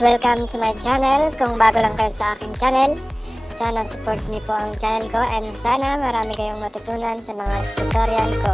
welcome to my channel. Kung bago lang kayo sa aking channel, sana support niyo po ang channel ko and sana marami kayong matutunan sa mga tutorial ko.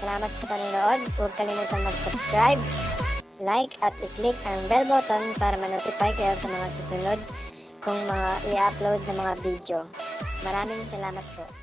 Salamat sa panonood. Huwag kalimutan mag-subscribe, like at i-click ang bell button para ma-notify kayo sa mga susunod kung mga i-upload na mga video. Maraming salamat po.